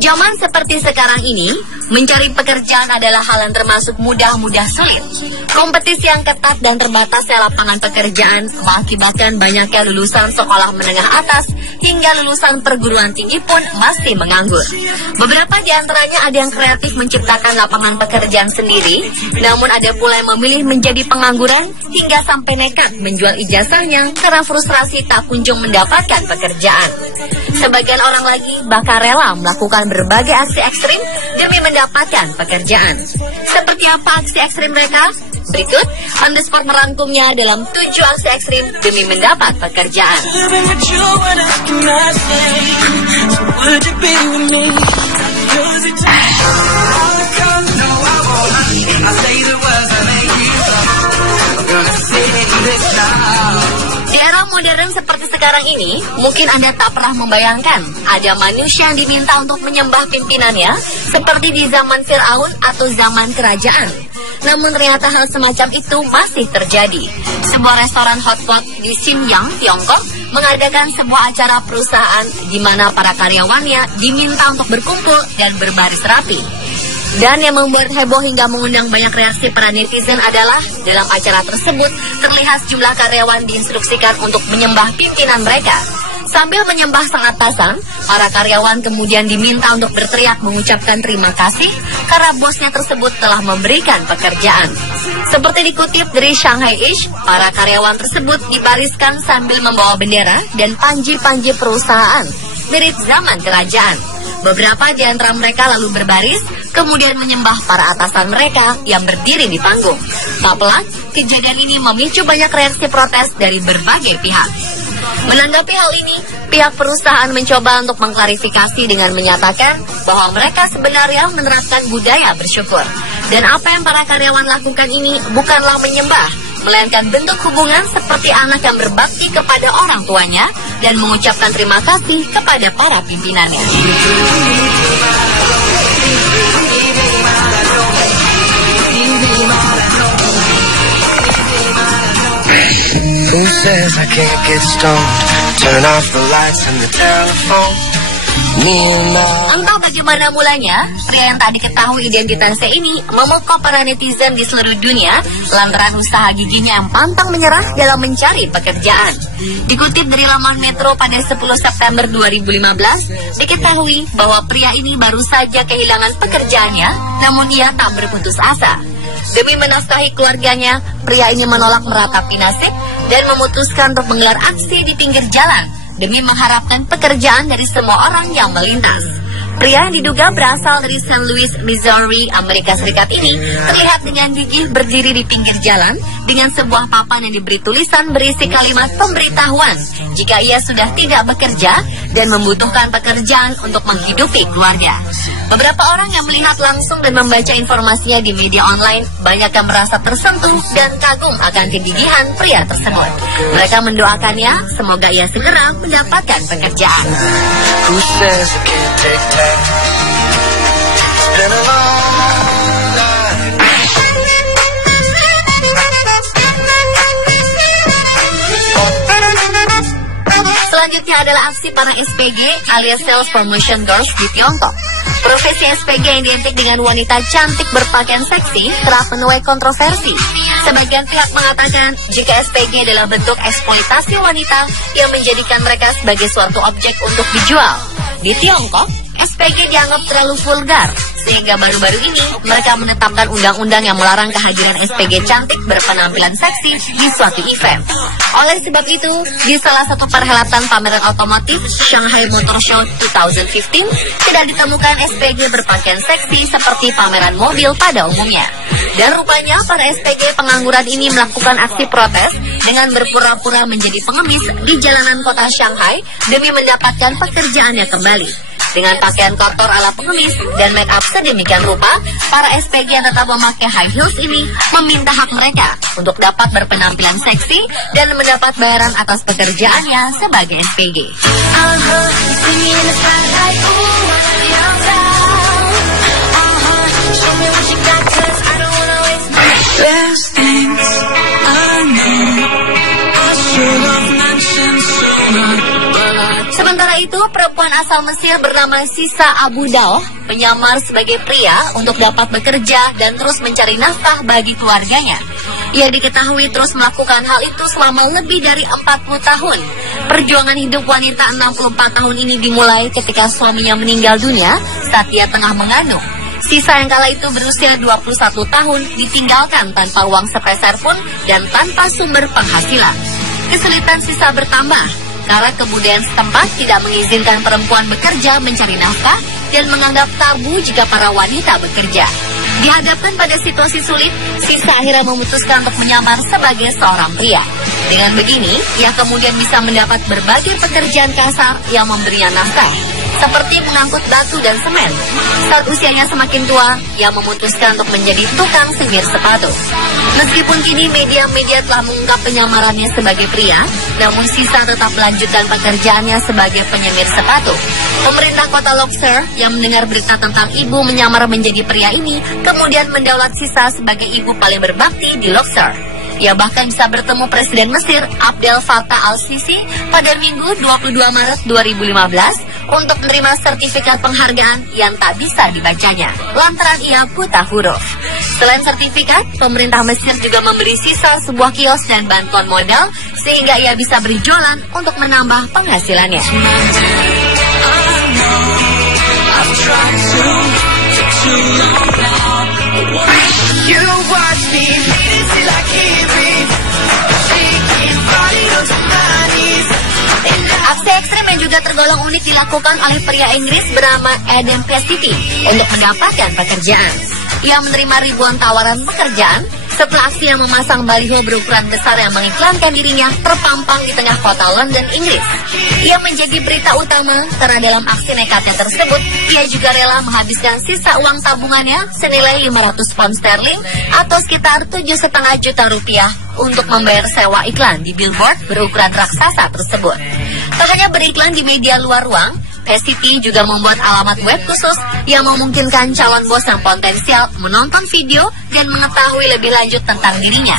zaman seperti sekarang ini, mencari pekerjaan adalah hal yang termasuk mudah sulit. Kompetisi yang ketat dan terbatasnya lapangan pekerjaan mengakibatkan banyaknya lulusan sekolah menengah atas hingga lulusan perguruan tinggi pun masih menganggur. Beberapa di antaranya ada yang kreatif menciptakan lapangan pekerjaan sendiri, namun ada pula yang memilih menjadi pengangguran hingga sampai nekat menjual ijazahnya karena frustrasi tak kunjung mendapatkan pekerjaan. Sebagian orang lagi bahkan rela melakukan berbagai aksi ekstrim demi mendapatkan pekerjaan. Seperti apa aksi ekstrim mereka? Berikut On The Spot merangkumnya dalam 7 aksi ekstrim demi mendapat pekerjaan. Di era modern seperti sekarang ini, mungkin Anda tak pernah membayangkan ada manusia yang diminta untuk menyembah pimpinannya seperti di zaman Fir'aun atau zaman kerajaan. Namun ternyata hal semacam itu masih terjadi. Sebuah restoran hotpot di Xinyang, Tiongkok mengadakan sebuah acara perusahaan di mana para karyawannya diminta untuk berkumpul dan berbaris rapi. Dan yang membuat heboh hingga mengundang banyak reaksi para netizen adalah dalam acara tersebut terlihat sejumlah karyawan diinstruksikan untuk menyembah pimpinan mereka. Sambil menyembah sang atasan, para karyawan kemudian diminta untuk berteriak mengucapkan terima kasih karena bosnya tersebut telah memberikan pekerjaan. Seperti dikutip dari Shanghai East, para karyawan tersebut dibariskan sambil membawa bendera dan panji-panji perusahaan mirip zaman kerajaan. Beberapa di antara mereka lalu berbaris, kemudian menyembah para atasan mereka yang berdiri di panggung. Tak pelak, kejadian ini memicu banyak reaksi protes dari berbagai pihak. Menanggapi hal ini, pihak perusahaan mencoba untuk mengklarifikasi dengan menyatakan bahwa mereka sebenarnya menerapkan budaya bersyukur. Dan apa yang para karyawan lakukan ini bukanlah menyembah, melainkan bentuk hubungan seperti anak yang berbakti kepada orang tuanya dan mengucapkan terima kasih kepada para pimpinannya. Who says I can't get stoned? Turn off the lights and the telephone. Entah bagaimana mulanya, pria yang tak diketahui identitasnya ini memukau para netizen di seluruh dunia lantaran usaha giginya yang pantang menyerah dalam mencari pekerjaan. Dikutip dari laman Metro pada 10 September 2015, diketahui bahwa pria ini baru saja kehilangan pekerjaannya, namun ia tak berputus asa. Demi menafkahi keluarganya, pria ini menolak meratapi nasib dan memutuskan untuk menggelar aksi di pinggir jalan demi mengharapkan pekerjaan dari semua orang yang melintas. Pria yang diduga berasal dari St. Louis, Missouri, Amerika Serikat ini terlihat dengan gigih berdiri di pinggir jalan dengan sebuah papan yang diberi tulisan berisi kalimat pemberitahuan jika ia sudah tidak bekerja dan membutuhkan pekerjaan untuk menghidupi keluarga. Beberapa orang yang melihat langsung dan membaca informasinya di media online banyak yang merasa tersentuh dan kagum akan kegigihan pria tersebut. Mereka mendoakannya semoga ia segera mendapatkan pekerjaan. Who says I can't take that? It's been a long night. Selanjutnya adalah aksi para SPG alias Sales Promotion Girls di Tiongkok. Profesi SPG yang identik dengan wanita cantik berpakaian seksi kerap menuai kontroversi. Sebagian pihak mengatakan jika SPG adalah bentuk eksploitasi wanita yang menjadikan mereka sebagai suatu objek untuk dijual. Di Tiongkok, SPG dianggap terlalu vulgar, sehingga baru-baru ini mereka menetapkan undang-undang yang melarang kehadiran SPG cantik berpenampilan seksi di suatu event. Oleh sebab itu, di salah satu perhelatan pameran otomotif Shanghai Motor Show 2015, tidak ditemukan SPG berpakaian seksi seperti pameran mobil pada umumnya. Dan rupanya para SPG pengangguran ini melakukan aksi protes dengan berpura-pura menjadi pengemis di jalanan kota Shanghai demi mendapatkan pekerjaannya kembali. Dengan pakaian kotor ala pengemis dan make up sedemikian rupa, para SPG yang tetap memakai high heels ini meminta hak mereka untuk dapat berpenampilan seksi dan mendapat bayaran atas pekerjaannya sebagai SPG. Sementara Kala itu, perempuan asal Mesir bernama Sisa Abu Daoh menyamar sebagai pria untuk dapat bekerja dan terus mencari nafkah bagi keluarganya. Ia diketahui terus melakukan hal itu selama lebih dari 40 tahun. Perjuangan hidup wanita 64 tahun ini dimulai ketika suaminya meninggal dunia saat ia tengah mengandung. Sisa yang kala itu berusia 21 tahun ditinggalkan tanpa uang sepeser pun dan tanpa sumber penghasilan. Kesulitan Sisa bertambah karena kebudayaan setempat tidak mengizinkan perempuan bekerja mencari nafkah dan menganggap tabu jika para wanita bekerja. Dihadapkan pada situasi sulit, Sisa akhirnya memutuskan untuk menyamar sebagai seorang pria. Dengan begini, ia kemudian bisa mendapat berbagai pekerjaan kasar yang memberinya nafkah, seperti mengangkut batu dan semen. Saat usianya semakin tua, ia memutuskan untuk menjadi tukang semir sepatu. Meskipun kini media-media telah mengungkap penyamarannya sebagai pria, namun Sisa tetap melanjutkan pekerjaannya sebagai penyemir sepatu. Pemerintah kota Luxor yang mendengar berita tentang ibu menyamar menjadi pria ini, kemudian mendaulat Sisa sebagai ibu paling berbakti di Luxor. Ia bahkan bisa bertemu Presiden Mesir Abdel Fattah al-Sisi pada Minggu 22 Maret 2015 untuk menerima sertifikat penghargaan yang tak bisa dibacanya lantaran ia buta huruf. Selain sertifikat, pemerintah Mesir juga memberi Sisa sebuah kios dan bantuan modal sehingga ia bisa berjualan untuk menambah penghasilannya. Aksi ekstrim yang juga tergolong unik dilakukan oleh pria Inggris bernama Adam Pesiti untuk mendapatkan pekerjaan. Ia menerima ribuan tawaran pekerjaan setelah aksinya memasang baliho berukuran besar yang mengiklankan dirinya terpampang di tengah kota London, Inggris. Ia menjadi berita utama karena dalam aksi nekatnya tersebut, ia juga rela menghabiskan sisa uang tabungannya senilai 500 pound sterling atau sekitar 7,5 juta rupiah untuk membayar sewa iklan di billboard berukuran raksasa tersebut. Tak hanya beriklan di media luar ruang, Pesiti juga membuat alamat web khusus yang memungkinkan calon bos yang potensial menonton video dan mengetahui lebih lanjut tentang dirinya.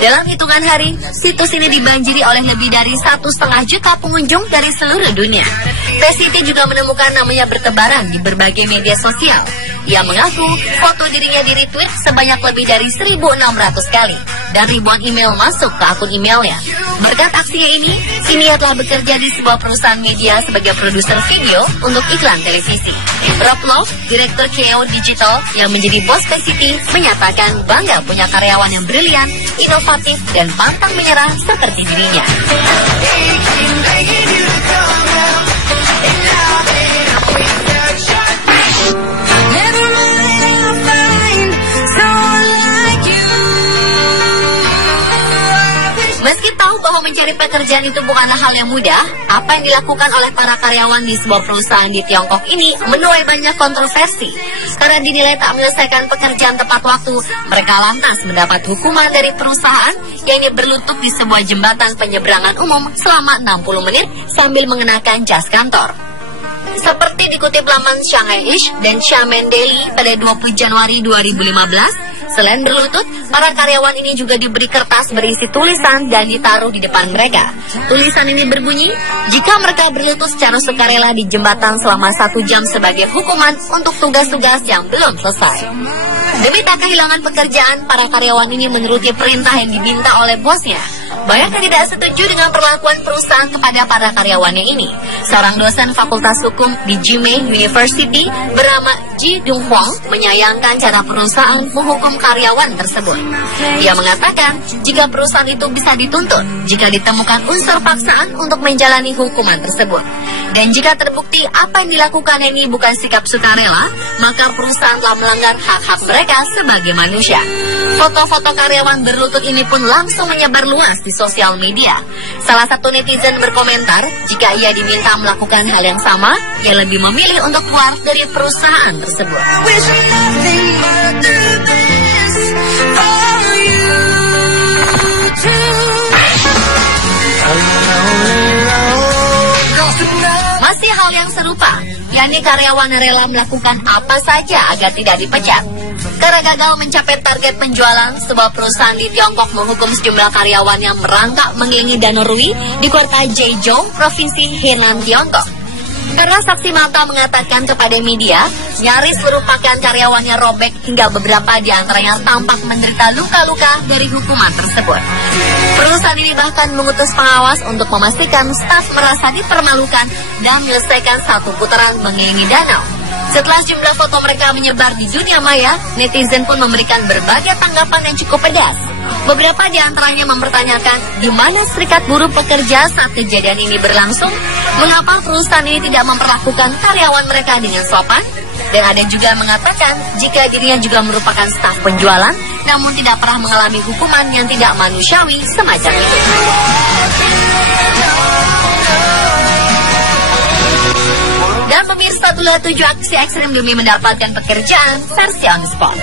Dalam hitungan hari, situs ini dibanjiri oleh lebih dari 1,5 juta pengunjung dari seluruh dunia. Pesiti juga menemukan namanya bertebaran di berbagai media sosial. Ia mengaku foto dirinya di retweet sebanyak lebih dari 1.600 kali dan ribuan email masuk ke akun emailnya. Berkat aksinya ini, kini ia telah bekerja di sebuah perusahaan media sebagai produser video untuk iklan televisi. Rob Love, direktur KO Digital yang menjadi bos Pesiti, menyatakan bangga punya karyawan yang brilian, inovatif, dan pantang menyerah seperti dirinya. Meski tahu bahwa mencari pekerjaan itu bukanlah hal yang mudah, apa yang dilakukan oleh para karyawan di sebuah perusahaan di Tiongkok ini menuai banyak kontroversi. Karena dinilai tak menyelesaikan pekerjaan tepat waktu, mereka lantas mendapat hukuman dari perusahaan yang berlutut di sebuah jembatan penyeberangan umum selama 60 menit sambil mengenakan jas kantor. Seperti dikutip laman Shanghai Ish dan Xiamen Daily pada 20 Januari 2015, selain berlutut, para karyawan ini juga diberi kertas berisi tulisan dan ditaruh di depan mereka. Tulisan ini berbunyi, jika mereka berlutut secara sukarela di jembatan selama 1 jam sebagai hukuman untuk tugas-tugas yang belum selesai. Demi tak kehilangan pekerjaan, para karyawan ini menuruti perintah yang diminta oleh bosnya. Banyak yang tidak setuju dengan perlakuan perusahaan kepada para karyawannya ini. Seorang dosen Fakultas Hukum di Jimei University bernama Ji Dong Huang menyayangkan cara perusahaan menghukum karyawan tersebut. Ia mengatakan jika perusahaan itu bisa dituntut jika ditemukan unsur paksaan untuk menjalani hukuman tersebut. Dan jika terbukti apa yang dilakukan ini bukan sikap sukarela, maka perusahaan telah melanggar hak-hak mereka sebagai manusia. Foto-foto karyawan berlutut ini pun langsung menyebar luas di sosial media. Salah satu netizen berkomentar, jika ia diminta melakukan hal yang sama, ia lebih memilih untuk keluar dari perusahaan tersebut. Masih hal yang serupa, yakni karyawan rela melakukan apa saja agar tidak dipecat. Karena gagal mencapai target penjualan, sebuah perusahaan di Tiongkok menghukum sejumlah karyawan yang merangkak mengelilingi Danau Rui di kota Zhejiang, Provinsi Henan, Tiongkok. Karena saksi mata mengatakan kepada media, nyaris seluruh pakaian karyawannya robek hingga beberapa di antaranya tampak menderita luka-luka dari hukuman tersebut. Perusahaan ini bahkan mengutus pengawas untuk memastikan staf merasa dipermalukan dan menyelesaikan satu putaran mengelilingi danau. Setelah jumlah foto mereka menyebar di dunia maya, netizen pun memberikan berbagai tanggapan yang cukup pedas. Beberapa di antaranya mempertanyakan di mana serikat buruh pekerja saat kejadian ini berlangsung, mengapa perusahaan ini tidak memperlakukan karyawan mereka dengan sopan, dan ada juga yang mengatakan jika dirinya juga merupakan staf penjualan, namun tidak pernah mengalami hukuman yang tidak manusiawi semacam itu. Dan pemirsa, itulah 7 aksi ekstrim demi mendapatkan pekerjaan versi on spot.